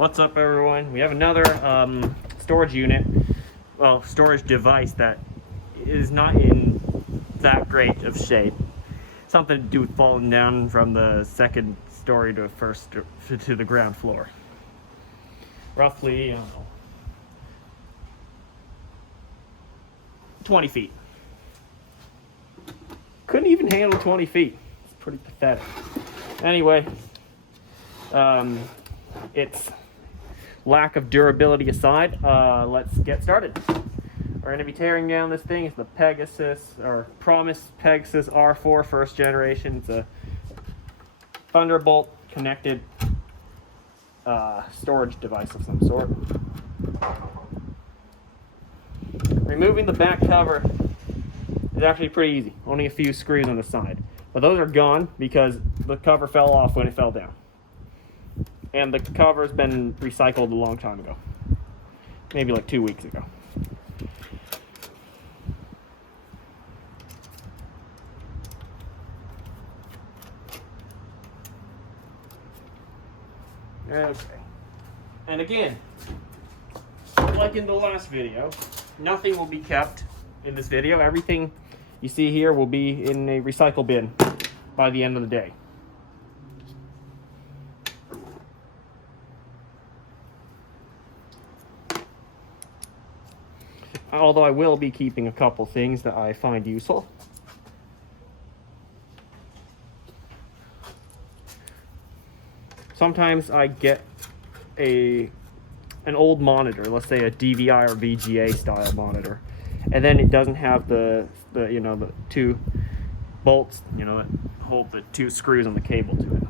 What's up, everyone? We have another storage unit, well, storage device that is not in that great of shape. Something to do with falling down from the second story to the ground floor. Roughly, I don't know, 20 feet. Couldn't even handle 20 feet. It's pretty pathetic. Anyway, its lack of durability aside, let's get started. We're going to be tearing down this thing. It's the Pegasus, or promised Pegasus R4 first generation. It's a Thunderbolt connected storage device of some sort. Removing the back cover is actually pretty easy. Only a few screws on the side. But those are gone because the cover fell off when it fell down. And the cover has been recycled a long time ago. Maybe like 2 weeks ago. Okay. And again, like in the last video, nothing will be kept in this video. Everything you see here will be in a recycle bin by the end of the day. Although I will be keeping a couple things that I find useful. Sometimes I get an old monitor, let's say a DVI or VGA style monitor, and then it doesn't have the two bolts, that hold the two screws on the cable to it.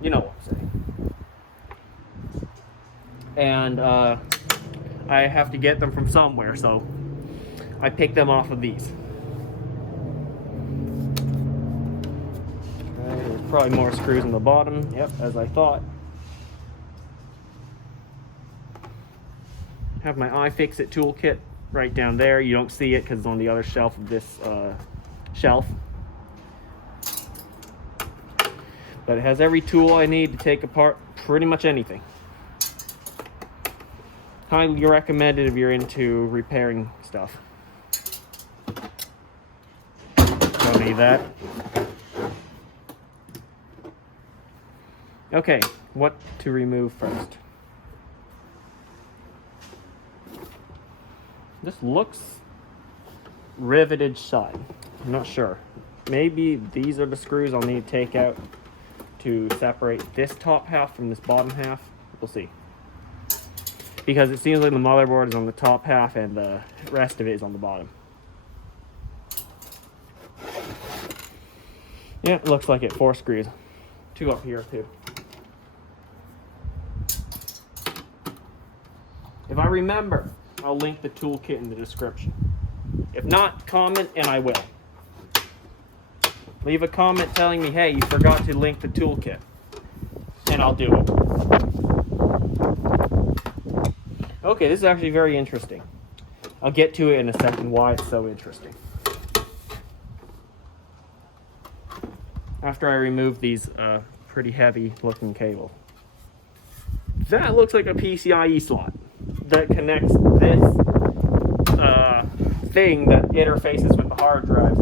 You know what I'm saying. And I have to get them from somewhere, so I pick them off of these. There's probably more screws on the bottom. Yep, as I thought. Have my iFixit toolkit right down there. You don't see it because it's on the other shelf of this shelf. But it has every tool I need to take apart pretty much anything. Highly recommended if you're into repairing stuff. Don't need that. Okay, what to remove first? This looks riveted shut. I'm not sure. Maybe these are the screws I'll need to take out to separate this top half from this bottom half. We'll see. Because it seems like the motherboard is on the top half and the rest of it is on the bottom. Yeah, it looks like it. 4 screws. 2 up here too. If I remember, I'll link the toolkit in the description. If not, comment and I will. Leave a comment telling me, hey, you forgot to link the toolkit. And I'll do it. Okay, this is actually very interesting. I'll get to it in a second why it's so interesting. After I remove these pretty heavy looking cables. That looks like a PCIe slot that connects this thing that interfaces with the hard drive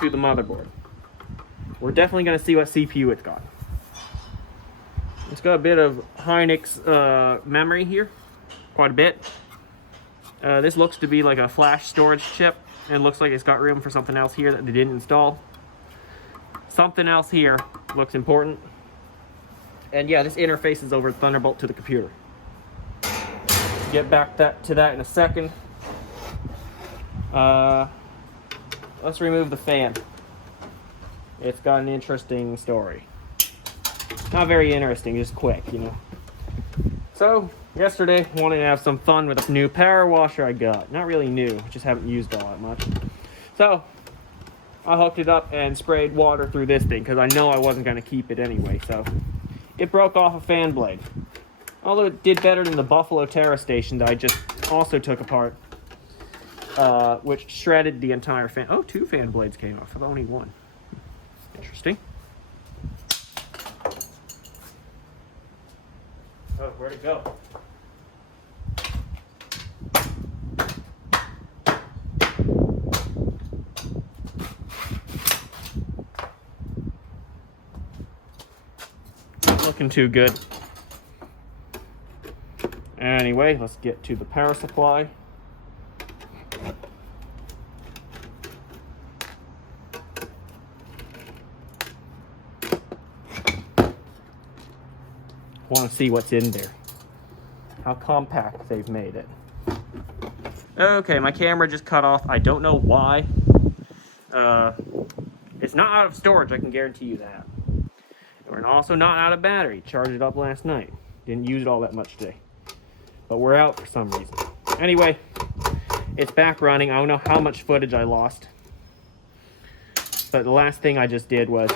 to the motherboard. We're definitely going to see what CPU it's got. It's got a bit of Hynix memory here. Quite a bit. This looks to be like a flash storage chip, and it looks like it's got room for something else here that they didn't install. Something else here looks important. And yeah, this interfaces over Thunderbolt to the computer. Get back to that in a second. Let's remove the fan. It's got an interesting story. Not very interesting, just quick, So, yesterday, wanted to have some fun with a new power washer I got. Not really new, just haven't used all that much. So, I hooked it up and sprayed water through this thing because I know I wasn't going to keep it anyway. So, it broke off a fan blade. Although it did better than the Buffalo Terra station that I just also took apart, which shredded the entire fan. Oh, 2 fan blades came off, only 1. Interesting. Where'd it go? Not looking too good. Anyway, let's get to the power supply. Want to see what's in there, how compact they've made it. Okay, my camera just cut off. I don't know why. It's not out of storage, I can guarantee you that. We're also not out of battery. Charged it up last night. Didn't use it all that much today, but we're out for some reason. Anyway, it's back running. I don't know how much footage I lost, but the last thing I just did was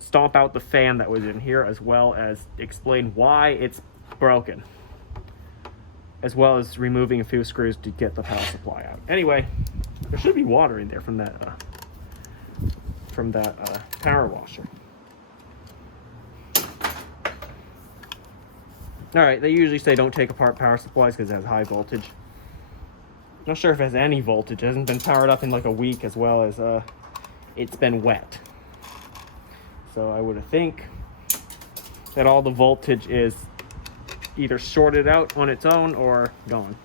stomp out the fan that was in here, as well as explain why it's broken, as well as removing a few screws to get the power supply out. Anyway, there should be water in there from that power washer. All right, they usually say don't take apart power supplies because it has high voltage. Not sure if it has any voltage. It hasn't been powered up in like a week, as well as it's been wet. So I would think that all the voltage is either shorted out on its own or gone.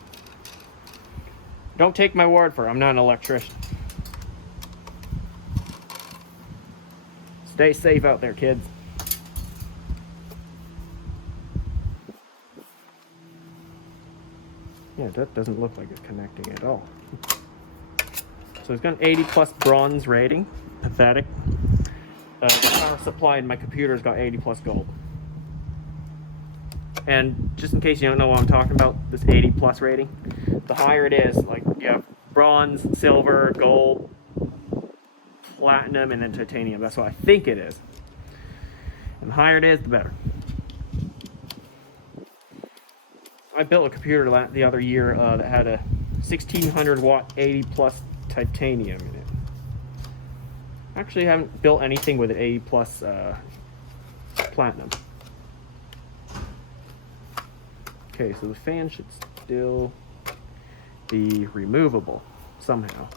Don't take my word for it. I'm not an electrician. Stay safe out there, kids. Yeah, that doesn't look like it's connecting at all. So it's got an 80 plus bronze rating. Pathetic. The power supply in my computer's got 80 plus gold. And just in case you don't know what I'm talking about, this 80 plus rating, the higher it is, like you have bronze, silver, gold, platinum, and then titanium. That's what I think it is. And the higher it is, the better. I built a computer the other year that had a 1600 watt 80 plus titanium in it. Actually, I haven't built anything with an 80 plus platinum. Okay, so the fan should still be removable somehow.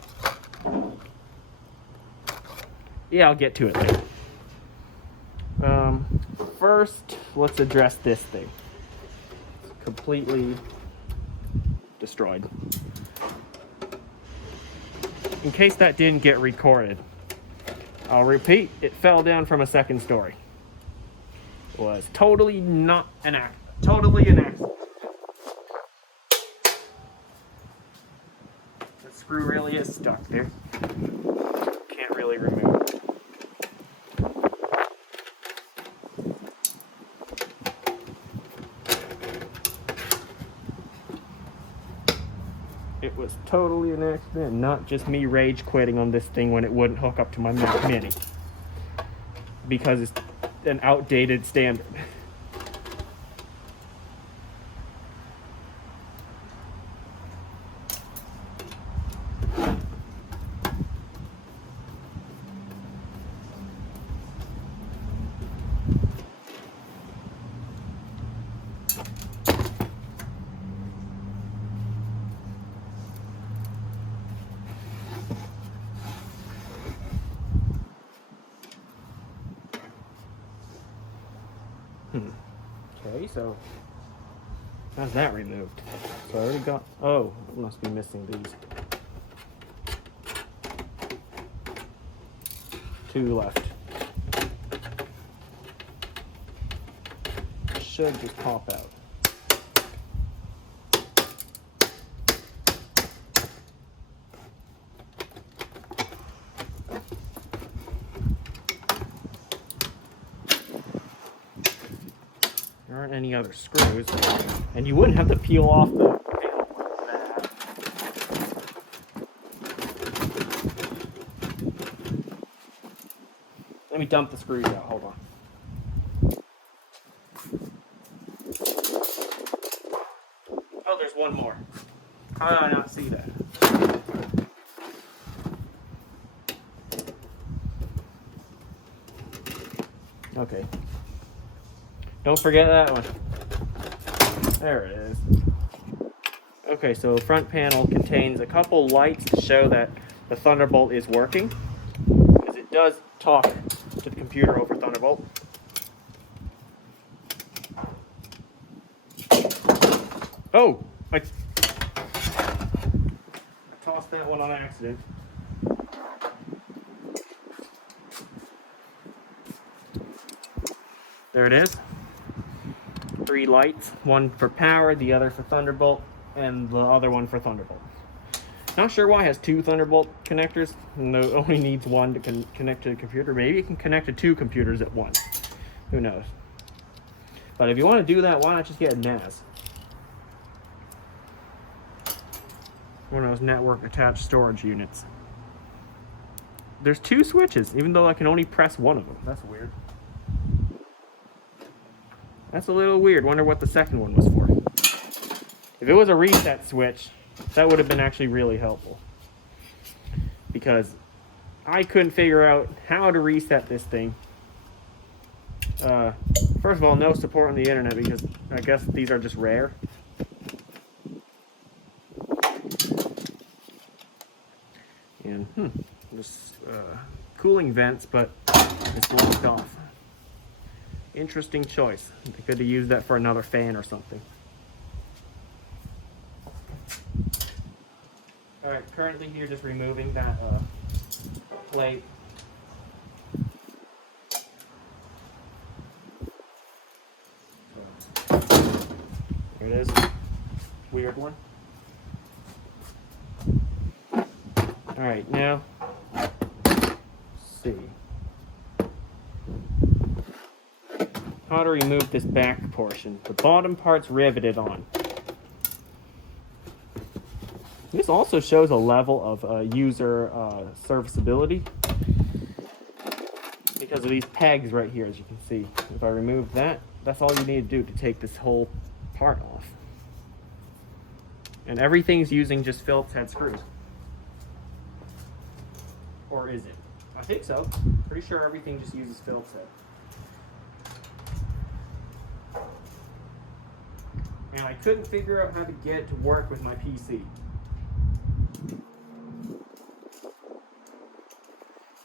Yeah, I'll get to it later. First, let's address this thing. It's completely destroyed. In case that didn't get recorded, I'll repeat, it fell down from a second story. It was totally not an accident. Totally an accident. The screw really is stuck there. Can't really remove it. It was totally an accident, not just me rage quitting on this thing when it wouldn't hook up to my Mac Mini. Because it's an outdated standard. Okay, so how's that removed? So I already got, oh, I must be missing these. 2 left. Should just pop out. There aren't any other screws, and you wouldn't have to peel off the Let me dump the screws out, hold on. Oh, there's one more. How did I not see that? Okay. Don't forget that one. There it is. Okay, so the front panel contains a couple lights to show that the Thunderbolt is working, because it does talk to the computer over Thunderbolt. Oh! I tossed that one on accident. There it is. 3 lights, one for power, the other for Thunderbolt, and the other one for Thunderbolt. Not sure why it has 2 Thunderbolt connectors, and it only needs one to connect to the computer. Maybe it can connect to 2 computers at once. Who knows? But if you want to do that, why not just get a NAS? One of those network attached storage units. There's 2 switches, even though I can only press one of them. That's weird. That's a little weird. Wonder what the second one was for. If it was a reset switch, that would have been actually really helpful. Because I couldn't figure out how to reset this thing. First of all, no support on the internet because I guess these are just rare. And just cooling vents, but it's blocked off. Interesting choice. They could have used that for another fan or something. Alright, currently here just removing that plate. There it is. Weird one. Alright, now let's see how to remove this back portion. The bottom part's riveted on. This also shows a level of user serviceability because of these pegs right here, as you can see. If I remove that, that's all you need to do to take this whole part off. And everything's using just Phillips head screws. Or is it? I think so. Pretty sure everything just uses Phillips head. And I couldn't figure out how to get it to work with my PC.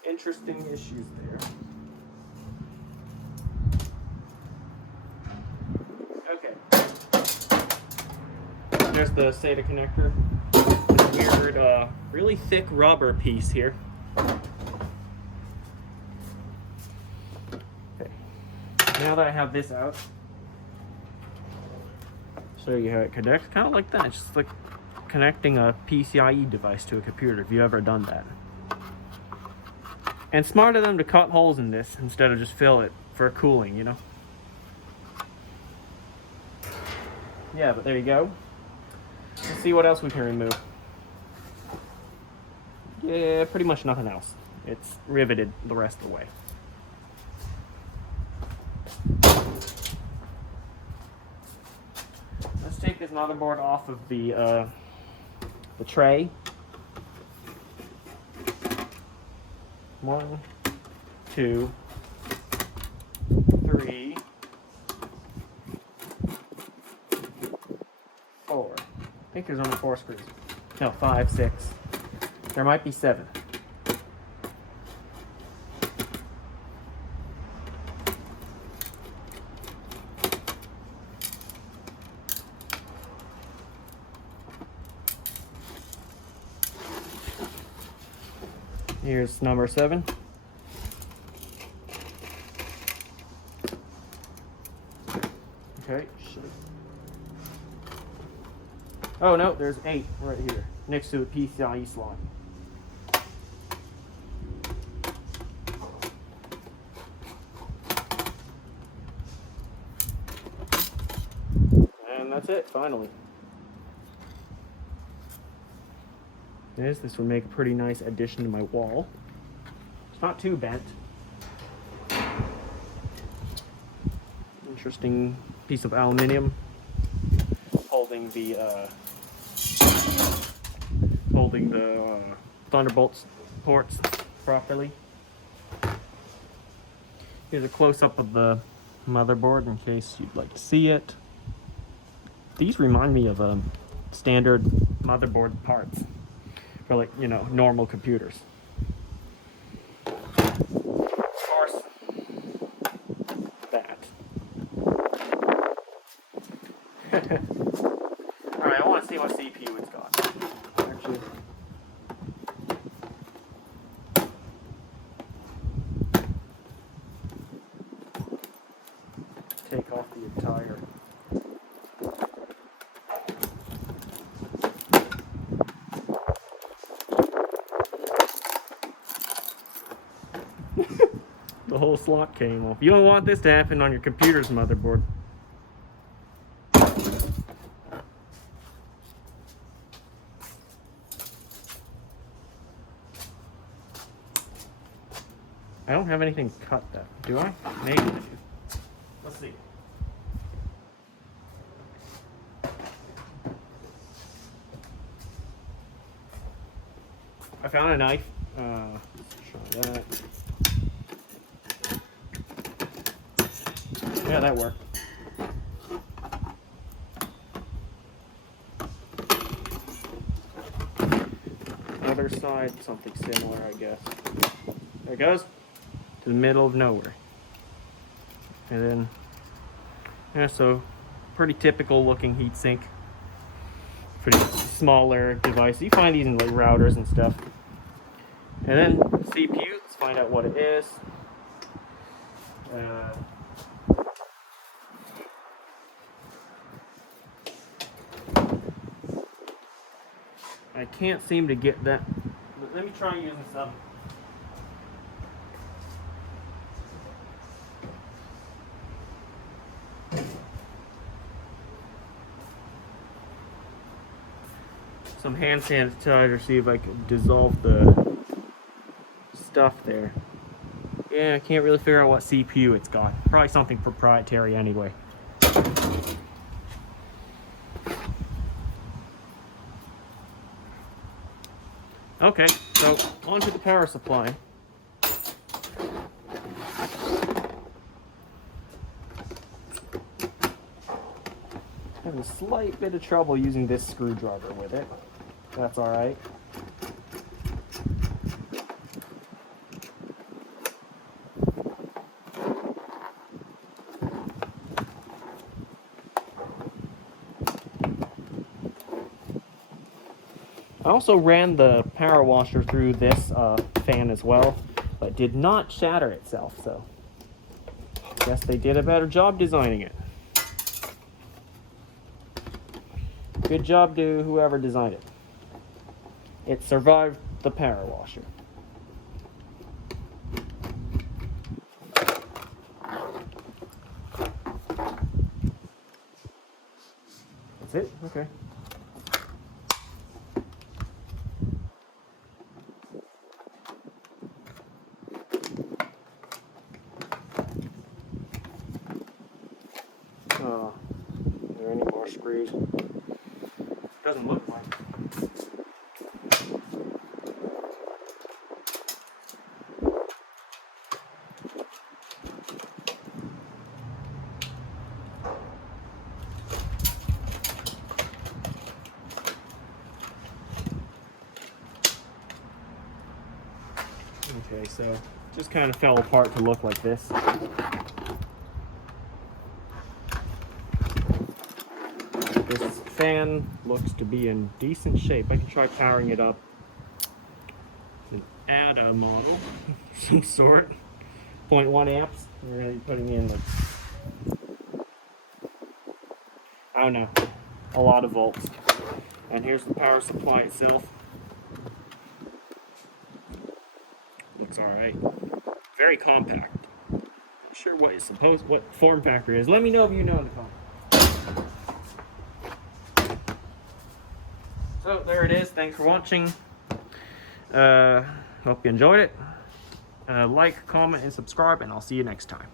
Interesting issues there. Okay. There's the SATA connector. This weird, really thick rubber piece here. Okay. Now that I have this out, show you how it connects. Kind of like that, just like connecting a PCIe device to a computer, if you've ever done that. And smart of them to cut holes in this instead of just fill it for cooling, you know? Yeah, but there you go. Let's see what else we can remove. Yeah, pretty much nothing else. It's riveted the rest of the way. Let's take this motherboard off of the tray. 1, 2, 3, 4. I think there's only 4 screws. No, 5, 6. There might be 7. Here's number 7. Okay. Oh no, there's 8 right here, next to the PCIe slot. And that's it, finally. This would make a pretty nice addition to my wall. It's not too bent. Interesting piece of aluminum holding the Thunderbolt ports properly. Here's a close-up of the motherboard in case you'd like to see it. These remind me of standard motherboard parts for, like, you know, normal computers. Of course, that. Alright, I want to see what CPU it's got. Actually, take off the entire. The whole slot came off. You don't want this to happen on your computer's motherboard. I don't have anything cut that, do I? Maybe I do. Let's see. I found a knife. Let's try that. Yeah, that worked. Other side, something similar, I guess. There it goes. To the middle of nowhere. And then, yeah, so pretty typical looking heatsink. Pretty smaller device. You find these in like routers and stuff. And then CPU, let's find out what it is. I can't seem to get that. But let me try using some hand sanitizer, see if I can dissolve the stuff there. Yeah, I can't really figure out what CPU it's got. Probably something proprietary anyway. Okay, so onto the power supply. Having a slight bit of trouble using this screwdriver with it. That's all right. I also ran the power washer through this fan as well, but did not shatter itself, so I guess they did a better job designing it. Good job to whoever designed it. It survived the power washer. That's it? Okay. Oh, are there any more screws? Doesn't look like. Okay, so just kind of fell apart to look like this. This fan looks to be in decent shape. I can try powering it up. It's an ADA model of some sort. 0.1 amps. We're going to be putting in like, I don't know, a lot of volts. And here's the power supply itself. Looks alright. Very compact. Not sure what form factor it is. Let me know if you know in the comments. So there it is. Thanks for watching. Hope you enjoyed it. Like, comment, and subscribe, and I'll see you next time.